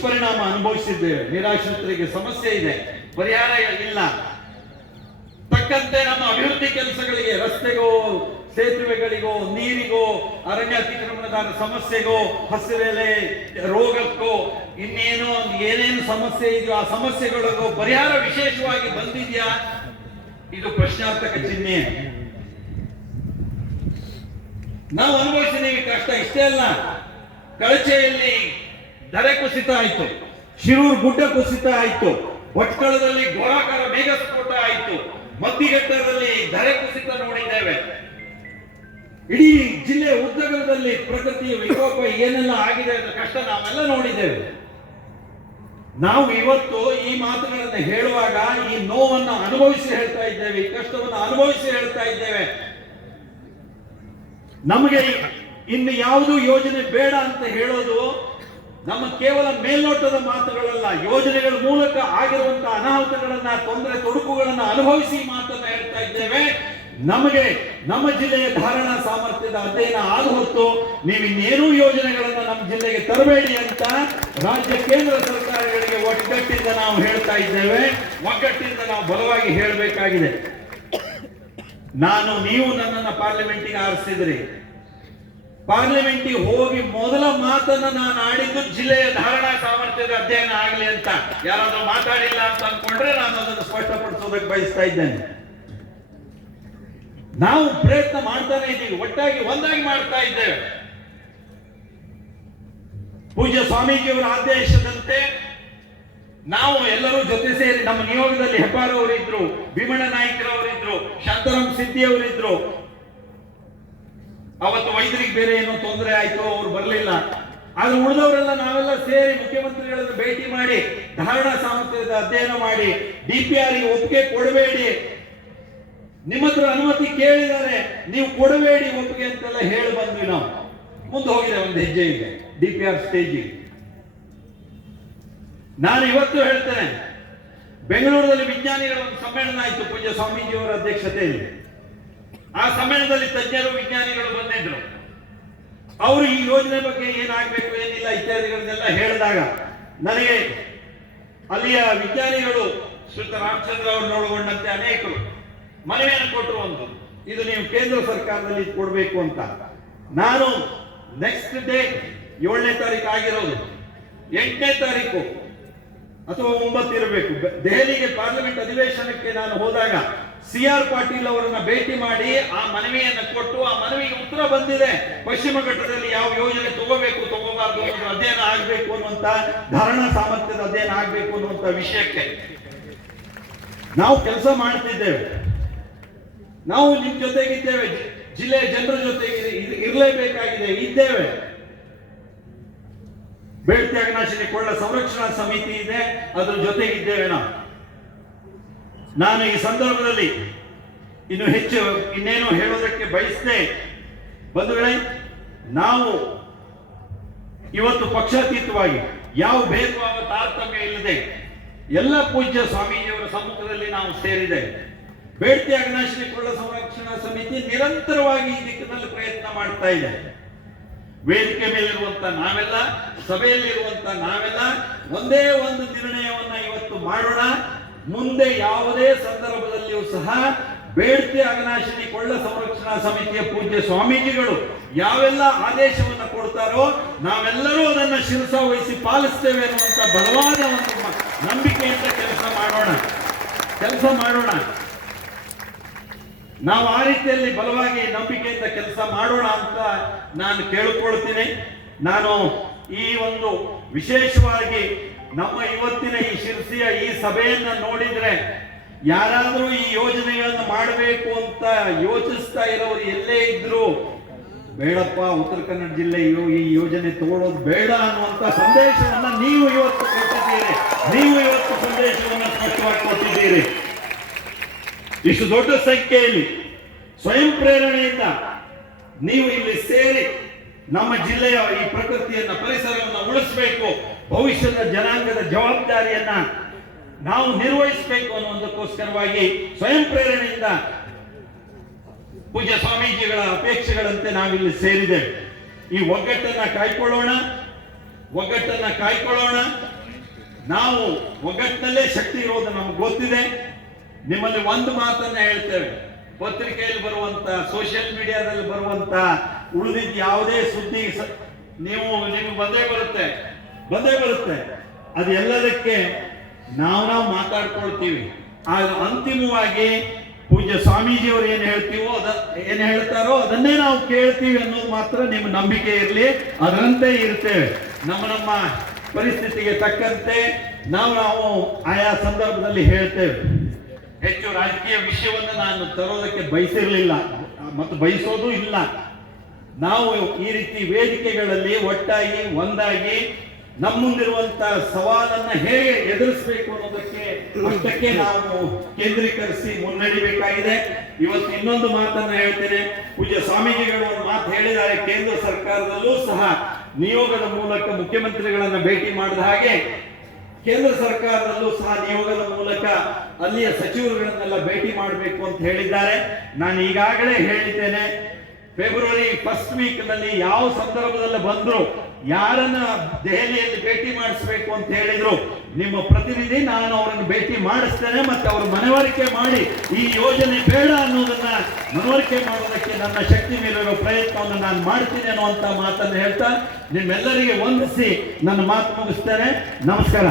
ದುಷ್ಪರಿಣಾಮ ಅನುಭವಿಸಿದ್ದೇವೆ. ನಿರಾಶ್ರಿತರಿಗೆ ಸಮಸ್ಯೆ ಇದೆ, ಪರಿಹಾರ ಇಲ್ಲ. ತಕ್ಕಂತೆ ನಮ್ಮ ಅಭಿವೃದ್ಧಿ ಕೆಲಸಗಳಿಗೆ, ರಸ್ತೆಗೋ, ಸೇತುವೆಗಳಿಗೋ, ನೀರಿಗೋ, ಅರಣ್ಯ ಅತಿಕ್ರಮಣದ ಸಮಸ್ಯೆಗೋ, ಹಸಿರೆಲೆ ರೋಗಕ್ಕೋ, ಇನ್ನೇನೋ ಏನೇನು ಸಮಸ್ಯೆ ಇದೆಯೋ ಆ ಸಮಸ್ಯೆಗಳಿಗೂ ಪರಿಹಾರ ವಿಶೇಷವಾಗಿ ಬಂದಿದೆಯಾ? ಇದು ಪ್ರಶ್ನಾರ್ಥಕ ಚಿಹ್ನೆ. ನಾವು ಅನುಭವಿಸಿದೀವಿ ಕಷ್ಟ. ಇಷ್ಟೇ ಅಲ್ಲ, ಕಳಚೆಯಲ್ಲಿ ಧರೆ ಕುಸಿತ ಆಯ್ತು, ಶಿರೂರು ಗುಡ್ಡ ಕುಸಿತ ಆಯ್ತು, ಭಟ್ಕಳದಲ್ಲಿ ಗೋಳಾಕಾರ ಮೇಘಸ್ಫೋಟ ಆಯ್ತು, ಮದ್ದಿಘಟ್ಟದಲ್ಲಿ ಧರೆ ಕುಸಿತ ನೋಡಿದ್ದೇವೆ. ಇಡೀ ಜಿಲ್ಲೆ ಉದ್ದಗಲದಲ್ಲಿ ಪ್ರಕೃತಿಯ ವಿಕೋಪ ಏನೆಲ್ಲ ಆಗಿದೆ ಅನ್ನೋ ಕಷ್ಟ ನಾವೆಲ್ಲ ನೋಡಿದ್ದೇವೆ. ನಾವು ಇವತ್ತು ಈ ಮಾತುಗಳನ್ನು ಹೇಳುವಾಗ ಈ ನೋವನ್ನು ಅನುಭವಿಸಿ ಹೇಳ್ತಾ ಇದ್ದೇವೆ, ಈ ಕಷ್ಟವನ್ನು ಅನುಭವಿಸಿ ಹೇಳ್ತಾ ಇದ್ದೇವೆ. ನಮಗೆ ಇನ್ನು ಯಾವುದು ಯೋಜನೆ ಬೇಡ ಅಂತ ಹೇಳೋದು ನಮ್ಮ ಕೇವಲ ಮೇಲ್ನೋಟದ ಮಾತುಗಳಲ್ಲ. ಯೋಜನೆಗಳ ಮೂಲಕ ಆಗಿರುವಂತಹ ಅನಾಹುತಗಳನ್ನ, ತೊಂದರೆ ತೊಡಕುಗಳನ್ನ ಅನುಭವಿಸಿ ಮಾತನ್ನ ಹೇಳ್ತಾ ಇದ್ದೇವೆ. ನಮಗೆ ನಮ್ಮ ಜಿಲ್ಲೆಯ ಧಾರಣಾ ಸಾಮರ್ಥ್ಯದ ಅಧ್ಯಯನ ಆದ ಹೊತ್ತು ನೀವು ಇನ್ನೇನೂ ಯೋಜನೆಗಳನ್ನ ನಮ್ಮ ಜಿಲ್ಲೆಗೆ ತರಬೇಡಿ ಅಂತ ರಾಜ್ಯ ಕೇಂದ್ರ ಸರ್ಕಾರಗಳಿಗೆ ಒಗ್ಗಟ್ಟಿಂದ ನಾವು ಹೇಳ್ತಾ ಇದ್ದೇವೆ. ಒಗ್ಗಟ್ಟಿಂದ ನಾವು ಬಲವಾಗಿ ಹೇಳಬೇಕಾಗಿದೆ. ನೀವು ನನ್ನನ್ನು ಪಾರ್ಲಿಮೆಂಟಿಗೆ ಆರಿಸಿದ್ರಿ. ಪಾರ್ಲಿಮೆಂಟಿಗೆ ಹೋಗಿ ಮೊದಲ ಮಾತನ್ನ ನಾನು ಆಡಿದ್ದು ಜಿಲ್ಲೆಯ ಧಾರಣಾ ಸಾಮರ್ಥ್ಯದ ಅಧ್ಯಯನ ಆಗಲಿ ಅಂತ. ಯಾರಾದ್ರೂ ಮಾತಾಡಿಲ್ಲ ಅಂತ ಅನ್ಕೊಂಡ್ರೆ ನಾನು ಅದನ್ನು ಸ್ಪಷ್ಟಪಡಿಸೋದಕ್ಕೆ ಬಯಸ್ತಾ ಇದ್ದೇನೆ. ನಾವು ಪ್ರಯತ್ನ ಮಾಡ್ತಾನೆ ಇದ್ದೀವಿ, ಒಟ್ಟಾಗಿ ಒಂದಾಗಿ ಮಾಡ್ತಾ ಇದ್ದೇವೆ. ಪೂಜ್ಯ ಸ್ವಾಮೀಜಿಯವರ ಆದೇಶದಂತೆ ನಾವು ಎಲ್ಲರೂ ಜೊತೆ ಸೇರಿ, ನಮ್ಮ ನಿಯೋಗದಲ್ಲಿ ಹೆಬ್ಬಾರ್ ಅವರಿದ್ರು, ಭೀಮಣ್ಣ ನಾಯ್ಕರವರಿದ್ರು, ಶಾಂತಾರಾಮ್ ಸಿದ್ದಿ ಅವರಿದ್ರು. ಅವತ್ತು ವೈದ್ಯರಿಗೆ ಬೇರೆ ಏನೋ ತೊಂದರೆ ಆಯ್ತು, ಅವ್ರು ಬರಲಿಲ್ಲ. ಆದ್ರೆ ಉಳಿದವರೆಲ್ಲ ನಾವೆಲ್ಲ ಸೇರಿ ಮುಖ್ಯಮಂತ್ರಿಗಳನ್ನು ಭೇಟಿ ಮಾಡಿ ಧಾರಣಾ ಸಾಮರ್ಥ್ಯದ ಅಧ್ಯಯನ ಮಾಡಿ DPR ಗೆ ಒಪ್ಪಿಗೆ ಕೊಡಬೇಡಿ, ನಿಮ್ಮ ಹತ್ರ ಅನುಮತಿ ಕೇಳಿದರೆ ನೀವು ಕೊಡಬೇಡಿ ಒಪ್ಪಿಗೆ ಅಂತೆಲ್ಲ ಹೇಳಿ ಬಂದ್ವಿ. ನಾವು ಮುಂದೆ ಹೋಗಿದೆ ಒಂದು ಹೆಜ್ಜೆ ಇದೆ DPR ಸ್ಟೇಜಿಗೆ. ನಾನು ಇವತ್ತು ಹೇಳ್ತೇನೆ, ಬೆಂಗಳೂರಿನಲ್ಲಿ ವಿಜ್ಞಾನಿಗಳ ಒಂದು ಸಮ್ಮೇಳನ ಆಯಿತು ಪೂಜ್ಯ ಸ್ವಾಮೀಜಿಯವರ ಅಧ್ಯಕ್ಷತೆಯಲ್ಲಿ. ಆ ಸಮ್ಮೇಳನದಲ್ಲಿ ತಜ್ಞರು, ವಿಜ್ಞಾನಿಗಳು ಬಂದಿದ್ರು. ಅವರು ಈ ಯೋಜನೆ ಬಗ್ಗೆ ಏನಾಗಬೇಕು, ಏನಿಲ್ಲ ಇತ್ಯಾದಿಗಳನ್ನೆಲ್ಲ ಹೇಳಿದಾಗ ನನಗೆ ಅಲ್ಲಿಯ ವಿಜ್ಞಾನಿಗಳು ಶ್ರೀಯುತ ರಾಮಚಂದ್ರ ಅವರು ಒಳಗೊಂಡಂತೆ ಅನೇಕರು ಮನವಿಯನ್ನು ಕೊಟ್ಟರು. ಒಂದು ಇದು ನೀವು ಕೇಂದ್ರ ಸರ್ಕಾರದಲ್ಲಿ ಕೊಡಬೇಕು ಅಂತ. ನಾನು ನೆಕ್ಸ್ಟ್ ಡೇ 7ನೇ ತಾರೀಕು ಆಗಿರೋದು, 8ನೇ ತಾರೀಕು ಅಥವಾ 9 ಇರಬೇಕು, ದೆಹಲಿಗೆ ಪಾರ್ಲಿಮೆಂಟ್ ಅಧಿವೇಶನಕ್ಕೆ ನಾನು ಹೋದಾಗ CR ಪಾಟೀಲ್ ಅವರನ್ನ ಭೇಟಿ ಮಾಡಿ ಆ ಮನವಿಯನ್ನು ಕೊಟ್ಟು, ಆ ಮನವಿಗೆ ಉತ್ತರ ಬಂದಿದೆ. ಪಶ್ಚಿಮ ಘಟ್ಟದಲ್ಲಿ ಯಾವ ಯೋಜನೆ ತಗೋಬೇಕು, ತಗೋಬಾರ್ದು ಅನ್ನೋದು ಅಧ್ಯಯನ ಆಗಬೇಕು ಅನ್ನುವಂತ, ಧಾರಣಾ ಸಾಮರ್ಥ್ಯದ ಅಧ್ಯಯನ ಆಗಬೇಕು ಅನ್ನುವಂತ ವಿಷಯಕ್ಕೆ ನಾವು ಕೆಲಸ ಮಾಡ್ತಿದ್ದೇವೆ. ನಾವು ನಿಮ್ ಜೊತೆಗಿದ್ದೇವೆ, ಜಿಲ್ಲೆಯ ಜನರ ಜೊತೆಗೆ ಇರಲೇಬೇಕಾಗಿದೆ, ಇದ್ದೇವೆ. ಬೇಡ್ತ್ಯಾಗನಾಶಿನಿ ಕೊಳ್ಳ ಸಂರಕ್ಷಣಾ ಸಮಿತಿ ಇದೆ, ಅದ್ರ ಜೊತೆಗಿದ್ದೇವೆ ನಾವು. ನಾನು ಈ ಸಂದರ್ಭದಲ್ಲಿ ಇನ್ನು ಹೆಚ್ಚು ಇನ್ನೇನು ಹೇಳೋದಕ್ಕೆ ಬಯಸದೆ, ಬಂಧುಗಳೇ, ನಾವು ಇವತ್ತು ಪಕ್ಷಾತೀತವಾಗಿ ಯಾವ ಭೇದ ಭಾವ ತಾರತಮ್ಯ ಇಲ್ಲದೆ ಎಲ್ಲ ಪೂಜ್ಯ ಸ್ವಾಮೀಜಿಯವರ ಸಮ್ಮುಖದಲ್ಲಿ ನಾವು ಸೇರಿದ್ದೇವೆ. ಬೇಡ್ತ್ಯಾಗನಾಶಿನಿ ಕೊಳ್ಳ ಸಂರಕ್ಷಣಾ ಸಮಿತಿ ನಿರಂತರವಾಗಿ ಈ ದಿಕ್ಕಿನಲ್ಲಿ ಪ್ರಯತ್ನ ಮಾಡ್ತಾ ಇದೆ. ವೇದಿಕೆ ಮೇಲಿರುವಂತ ನಾವೆಲ್ಲ, ಸಭೆಯಲ್ಲಿರುವಂತ ನಾವೆಲ್ಲ ಒಂದೇ ಒಂದು ನಿರ್ಣಯವನ್ನ ಇವತ್ತು ಮಾಡೋಣ. ಮುಂದೆ ಯಾವುದೇ ಸಂದರ್ಭದಲ್ಲಿಯೂ ಸಹ ಬೇಡ್ತ್ಯಾಗನಾಶಿನಿ ಕೊಳ್ಳ ಸಂರಕ್ಷಣಾ ಸಮಿತಿಯ ಪೂಜ್ಯ ಸ್ವಾಮೀಜಿಗಳು ಯಾವೆಲ್ಲ ಆದೇಶವನ್ನು ಕೊಡ್ತಾರೋ ನಾವೆಲ್ಲರೂ ಅದನ್ನು ಶಿರಸಾವಹಿಸಿ ಪಾಲಿಸ್ತೇವೆ ಅನ್ನುವಂಥ ಬಲವಾದ ಒಂದು ನಂಬಿಕೆಯಿಂದ ಕೆಲಸ ಮಾಡೋಣ. ನಾವು ಆ ರೀತಿಯಲ್ಲಿ ಬಲವಾಗಿ ನಂಬಿಕೆಯಿಂದ ಕೆಲಸ ಮಾಡೋಣ ಅಂತ ನಾನು ಕೇಳಿಕೊಳ್ತೀನಿ. ನಾನು ಈ ಒಂದು ವಿಶೇಷವಾಗಿ ನಮ್ಮ ಇವತ್ತಿನ ಈ ಶಿರಸಿಯ ಈ ಸಭೆಯನ್ನ ನೋಡಿದ್ರೆ, ಯಾರಾದರೂ ಈ ಯೋಜನೆಗಳನ್ನು ಮಾಡಬೇಕು ಅಂತ ಯೋಚಿಸ್ತಾ ಇರೋರು ಎಲ್ಲೇ ಇದ್ರು, ಬೇಡಪ್ಪ ಉತ್ತರ ಕನ್ನಡ ಜಿಲ್ಲೆ ಈ ಯೋಜನೆ ತಗೊಳ್ಳೋದು ಬೇಡ ಅನ್ನುವಂತ ಸಂದೇಶವನ್ನ ನೀವು ಇವತ್ತು ಕೊಟ್ಟಿದ್ದೀರಿ. ನೀವು ಇವತ್ತು ಸಂದೇಶವನ್ನು ಸ್ಪಷ್ಟವಾಗಿ ಕೊಟ್ಟಿದ್ದೀರಿ. ಇಷ್ಟು ದೊಡ್ಡ ಸಂಖ್ಯೆಯಲ್ಲಿ ಸ್ವಯಂ ಪ್ರೇರಣೆಯಿಂದ ನೀವು ಇಲ್ಲಿ ಸೇರಿ ನಮ್ಮ ಜಿಲ್ಲೆಯ ಈ ಪ್ರಕೃತಿಯನ್ನ, ಪರಿಸರವನ್ನು ಉಳಿಸಬೇಕು, ಭವಿಷ್ಯದ ಜನಾಂಗದ ಜವಾಬ್ದಾರಿಯನ್ನ ನಾವು ನಿರ್ವಹಿಸಬೇಕು ಅನ್ನುವುದಕ್ಕೋಸ್ಕರವಾಗಿ ಸ್ವಯಂ ಪ್ರೇರಣೆಯಿಂದ ಪೂಜ್ಯ ಸ್ವಾಮೀಜಿಗಳ ಅಪೇಕ್ಷೆಗಳಂತೆ ನಾವಿಲ್ಲಿ ಸೇರಿದ್ದೇವೆ. ಈ ಒಗ್ಗಟ್ಟನ್ನ ಕಾಯ್ಕೊಳ್ಳೋಣ. ಒಗ್ಗಟ್ಟನ್ನ ಕಾಯ್ಕೊಳ್ಳೋಣ. ನಾವು ಒಗ್ಗಟ್ಟಿನಲ್ಲೇ ಶಕ್ತಿ ಇರೋದು ನಮ್ಗೆ ಗೊತ್ತಿದೆ. ನಿಮ್ಮಲ್ಲಿ ಒಂದು ಮಾತನ್ನ ಹೇಳ್ತೇವೆ, ಪತ್ರಿಕೆಯಲ್ಲಿ ಬರುವಂತ, ಸೋಷಿಯಲ್ ಮೀಡಿಯಾದಲ್ಲಿ ಬರುವಂತ ಉಳಿದಿದ್ದ ಯಾವುದೇ ಸುದ್ದಿ ನಿಮ್ಗೆ ಬಂದೇ ಬರುತ್ತೆ. ಅದೆಲ್ಲದಕ್ಕೆ ನಾವು ಮಾತಾಡ್ಕೊಳ್ತೀವಿ. ಆದ್ರೆ ಅಂತಿಮವಾಗಿ ಪೂಜ್ಯ ಸ್ವಾಮೀಜಿಯವರು ಏನ್ ಹೇಳ್ತಾರೋ ಅದನ್ನೇ ನಾವು ಕೇಳ್ತೀವಿ ಅನ್ನೋದು ಮಾತ್ರ ನಿಮ್ಮ ನಂಬಿಕೆ ಇರಲಿ. ಅದರಂತೆ ಇರ್ತೇವೆ. ನಮ್ಮ ಪರಿಸ್ಥಿತಿಗೆ ತಕ್ಕಂತೆ ನಾವು ಆಯಾ ಸಂದರ್ಭದಲ್ಲಿ ಹೇಳ್ತೇವೆ. ಹೆಚ್ಚು ರಾಜಕೀಯ ವಿಷಯವನ್ನು ನಾನು ತರೋದಕ್ಕೆ ಬಯಸಿರ್ಲಿಲ್ಲ ಮತ್ತು ಬಯಸೋದು ಇಲ್ಲ. ನಾವು ಈ ರೀತಿ ವೇದಿಕೆಗಳಲ್ಲಿ ಒಟ್ಟಾಗಿ ಒಂದಾಗಿ ನಮ್ಮ ಮುಂದಿರುವಂತ ಸವಾಲನ್ನ ಹೇಗೆ ಎದುರಿಸಬೇಕು ಅಷ್ಟಕ್ಕೆ ನಾವು ಕೇಂದ್ರೀಕರಿಸಿ ಮುನ್ನಡಿಬೇಕಾಗಿದೆ. ಇವತ್ತು ಇನ್ನೊಂದು ಮಾತನ್ನ ಹೇಳ್ತೇನೆ. ಪೂಜ್ಯ ಸ್ವಾಮೀಜಿಗಳು ಒಂದು ಮಾತು ಹೇಳಿದ್ದಾರೆ, ಕೇಂದ್ರ ಸರ್ಕಾರದಲ್ಲೂ ಸಹ ನಿಯೋಗದ ಮೂಲಕ ಮುಖ್ಯಮಂತ್ರಿಗಳನ್ನ ಭೇಟಿ ಮಾಡಿದ ಹಾಗೆ ಕೇಂದ್ರ ಸರ್ಕಾರದಲ್ಲೂ ಸಹ ನಿಯೋಗದ ಮೂಲಕ ಅಲ್ಲಿಯ ಸಚಿವರುಗಳನ್ನೆಲ್ಲ ಭೇಟಿ ಮಾಡಬೇಕು ಅಂತ ಹೇಳಿದ್ದಾರೆ. ನಾನು ಈಗಾಗಲೇ ಹೇಳಿದ್ದೇನೆ, ಫೆಬ್ರವರಿ ಫಸ್ಟ್ ವೀಕ್ ನಲ್ಲಿ ಯಾವ ಸಂದರ್ಭದಲ್ಲಿ ಬಂದ್ರು, ಯಾರನ್ನ ದೆಹಲಿಯಲ್ಲಿ ಭೇಟಿ ಮಾಡಿಸ್ಬೇಕು ಅಂತ ಹೇಳಿದ್ರು, ನಿಮ್ಮ ಪ್ರತಿನಿಧಿ ನಾನು ಅವರನ್ನು ಭೇಟಿ ಮಾಡಿಸ್ತೇನೆ. ಮತ್ತೆ ಅವರು ಮನವರಿಕೆ ಮಾಡಿ ಈ ಯೋಜನೆ ಬೇಡ ಅನ್ನೋದನ್ನ ಮನವರಿಕೆ ಮಾಡೋದಕ್ಕೆ ನನ್ನ ಶಕ್ತಿ ಮೀರಿರೋ ಪ್ರಯತ್ನವನ್ನು ನಾನು ಮಾಡ್ತೀನಿ ಅನ್ನುವಂತ ಮಾತನ್ನು ಹೇಳ್ತಾ ನಿಮ್ಮೆಲ್ಲರಿಗೆ ವಂದಿಸಿ ನನ್ನ ಮಾತು ಮುಗಿಸ್ತೇನೆ. ನಮಸ್ಕಾರ.